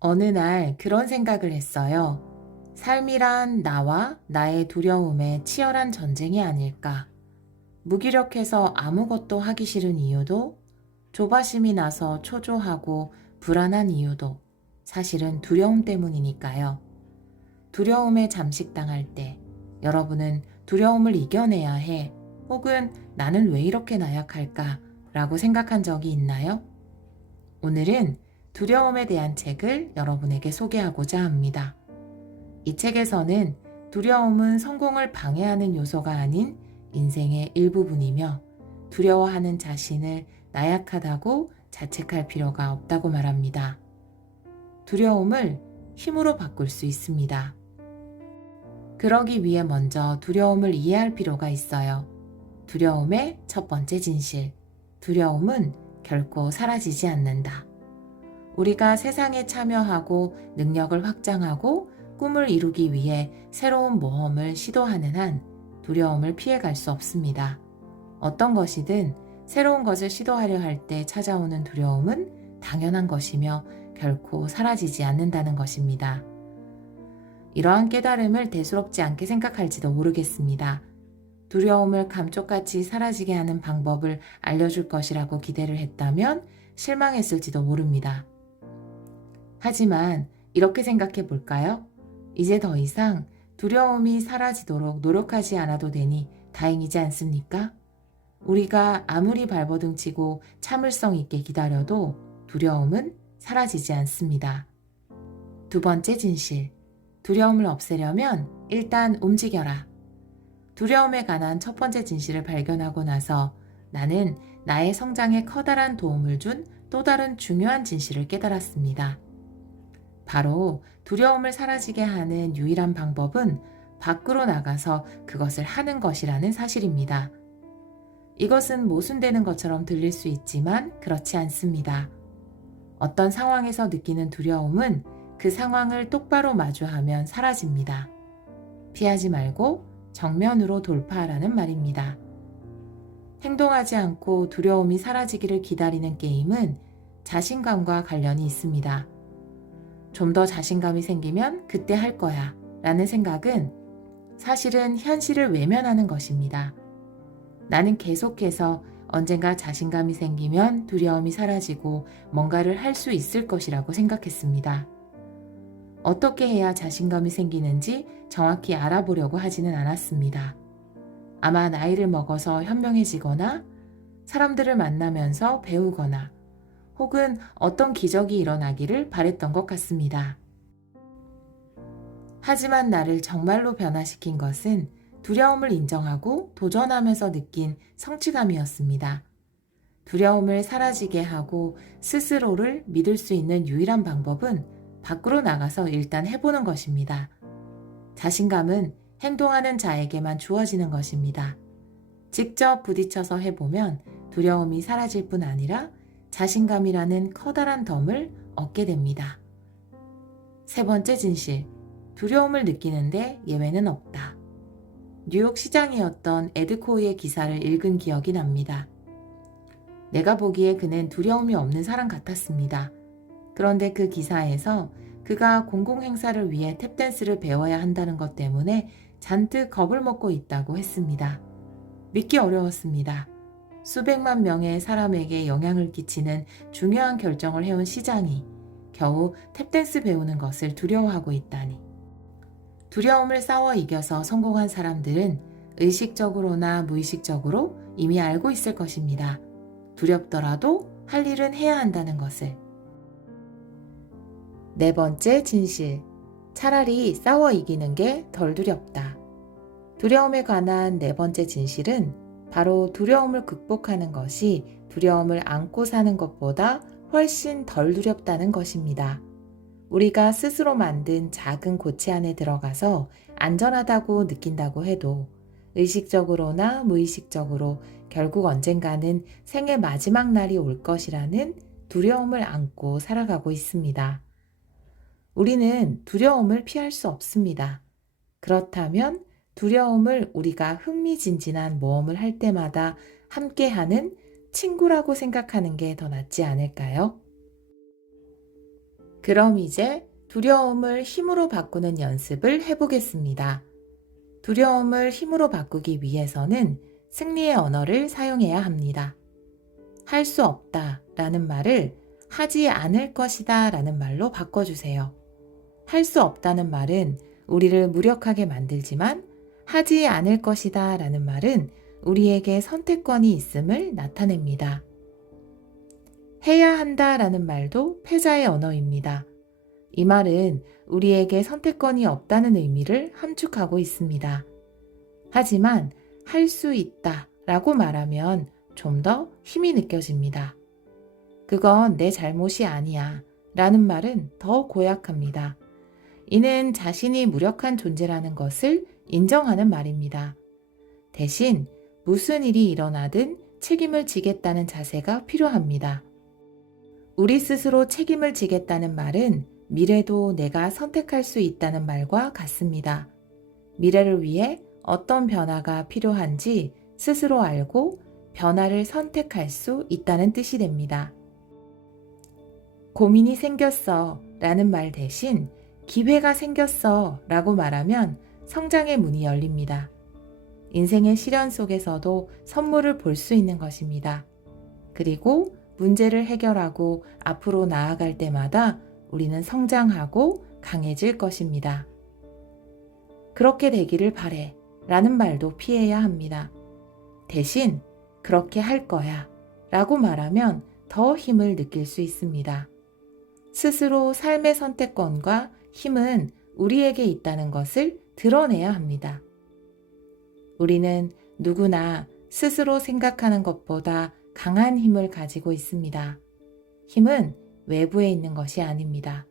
어느 날 그런 생각을 했어요. 삶이란 나와 나의 두려움의 치열한 전쟁이 아닐까. 무기력해서 아무것도 하기 싫은 이유도, 조바심이 나서 초조하고 불안한 이유도 사실은 두려움 때문이니까요. 두려움에 잠식당할 때 여러분은 두려움을 이겨내야 해, 혹은 나는 왜 이렇게 나약할까 라고 생각한 적이 있나요? 오늘은 두려움에 대한 책을 여러분에게 소개하고자 합니다. 이 책에서는 두려움은 성공을 방해하는 요소가 아닌 인생의 일부분이며, 두려워하는 자신을 나약하다고 자책할 필요가 없다고 말합니다. 두려움을 힘으로 바꿀 수 있습니다. 그러기 위해 먼저 두려움을 이해할 필요가 있어요. 두려움의 첫 번째 진실. 두려움은 결코 사라지지 않는다. 우리가 세상에 참여하고 능력을 확장하고 꿈을 이루기 위해 새로운 모험을 시도하는 한 두려움을 피해갈 수 없습니다. 어떤 것이든 새로운 것을 시도하려 할 때 찾아오는 두려움은 당연한 것이며 결코 사라지지 않는다는 것입니다. 이러한 깨달음을 대수롭지 않게 생각할지도 모르겠습니다. 두려움을 감쪽같이 사라지게 하는 방법을 알려줄 것이라고 기대를 했다면 실망했을지도 모릅니다. 하지만 이렇게 생각해 볼까요? 이제 더 이상 두려움이 사라지도록 노력하지 않아도 되니 다행이지 않습니까? 우리가 아무리 발버둥 치고 참을성 있게 기다려도 두려움은 사라지지 않습니다. 두 번째 진실. 두려움을 없애려면 일단 움직여라. 두려움에 관한 첫 번째 진실을 발견하고 나서 나는 나의 성장에 커다란 도움을 준 또 다른 중요한 진실을 깨달았습니다. 바로 두려움을 사라지게 하는 유일한 방법은 밖으로 나가서 그것을 하는 것이라는 사실입니다. 이것은 모순되는 것처럼 들릴 수 있지만 그렇지 않습니다. 어떤 상황에서 느끼는 두려움은 그 상황을 똑바로 마주하면 사라집니다. 피하지 말고 정면으로 돌파하라는 말입니다. 행동하지 않고 두려움이 사라지기를 기다리는 게임은 자신감과 관련이 있습니다. 좀 더 자신감이 생기면 그때 할 거야 라는 생각은 사실은 현실을 외면하는 것입니다. 나는 계속해서 언젠가 자신감이 생기면 두려움이 사라지고 뭔가를 할 수 있을 것이라고 생각했습니다. 어떻게 해야 자신감이 생기는지 정확히 알아보려고 하지는 않았습니다. 아마 나이를 먹어서 현명해지거나 사람들을 만나면서 배우거나 혹은 어떤 기적이 일어나기를 바랬던 것 같습니다. 하지만 나를 정말로 변화시킨 것은 두려움을 인정하고 도전하면서 느낀 성취감이었습니다. 두려움을 사라지게 하고 스스로를 믿을 수 있는 유일한 방법은 밖으로 나가서 일단 해보는 것입니다. 자신감은 행동하는 자에게만 주어지는 것입니다. 직접 부딪혀서 해보면 두려움이 사라질 뿐 아니라 자신감이라는 커다란 덤을 얻게 됩니다. 세 번째 진실, 두려움을 느끼는데 예외는 없다. 뉴욕 시장이었던 에드 코이의 기사를 읽은 기억이 납니다. 내가 보기에 그는 두려움이 없는 사람 같았습니다. 그런데 그 기사에서 그가 공공행사를 위해 탭댄스를 배워야 한다는 것 때문에 잔뜩 겁을 먹고 있다고 했습니다. 믿기 어려웠습니다. 수백만 명의 사람에게 영향을 끼치는 중요한 결정을 해온 시장이 겨우 탭댄스 배우는 것을 두려워하고 있다니. 두려움을 싸워 이겨서 성공한 사람들은 의식적으로나 무의식적으로 이미 알고 있을 것입니다. 두렵더라도 할 일은 해야 한다는 것을. 네 번째 진실. 차라리 싸워 이기는 게 덜 두렵다. 두려움에 관한 네 번째 진실은 바로 두려움을 극복하는 것이 두려움을 안고 사는 것보다 훨씬 덜 두렵다는 것입니다. 우리가 스스로 만든 작은 고체 안에 들어가서 안전하다고 느낀다고 해도 의식적으로나 무의식적으로 결국 언젠가는 생의 마지막 날이 올 것이라는 두려움을 안고 살아가고 있습니다. 우리는 두려움을 피할 수 없습니다. 그렇다면 두려움을 우리가 흥미진진한 모험을 할 때마다 함께하는 친구라고 생각하는 게 더 낫지 않을까요? 그럼 이제 두려움을 힘으로 바꾸는 연습을 해보겠습니다. 두려움을 힘으로 바꾸기 위해서는 승리의 언어를 사용해야 합니다. 할 수 없다 라는 말을 하지 않을 것이다 라는 말로 바꿔주세요. 할 수 없다는 말은 우리를 무력하게 만들지만 하지 않을 것이다 라는 말은 우리에게 선택권이 있음을 나타냅니다. 해야 한다 라는 말도 패자의 언어입니다. 이 말은 우리에게 선택권이 없다는 의미를 함축하고 있습니다. 하지만 할 수 있다 라고 말하면 좀 더 힘이 느껴집니다. 그건 내 잘못이 아니야 라는 말은 더 고약합니다. 이는 자신이 무력한 존재라는 것을 인정하는 말입니다. 대신 무슨 일이 일어나든 책임을 지겠다는 자세가 필요합니다. 우리 스스로 책임을 지겠다는 말은 미래도 내가 선택할 수 있다는 말과 같습니다. 미래를 위해 어떤 변화가 필요한지 스스로 알고 변화를 선택할 수 있다는 뜻이 됩니다. 고민이 생겼어 라는 말 대신 기회가 생겼어 라고 말하면 성장의 문이 열립니다. 인생의 시련 속에서도 선물을 볼 수 있는 것입니다. 그리고 문제를 해결하고 앞으로 나아갈 때마다 우리는 성장하고 강해질 것입니다. 그렇게 되기를 바래 라는 말도 피해야 합니다. 대신 그렇게 할 거야 라고 말하면 더 힘을 느낄 수 있습니다. 스스로 삶의 선택권과 힘은 우리에게 있다는 것을 드러내야 합니다. 우리는 누구나 스스로 생각하는 것보다 강한 힘을 가지고 있습니다. 힘은 외부에 있는 것이 아닙니다.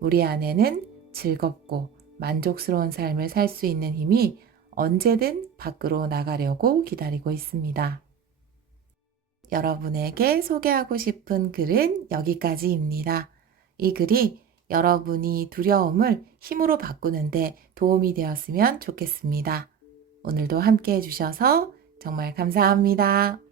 우리 안에는 즐겁고 만족스러운 삶을 살 수 있는 힘이 언제든 밖으로 나가려고 기다리고 있습니다. 여러분에게 소개하고 싶은 글은 여기까지입니다. 이 글이 여러분이 두려움을 힘으로 바꾸는데 도움이 되었으면 좋겠습니다. 오늘도 함께 해주셔서 정말 감사합니다.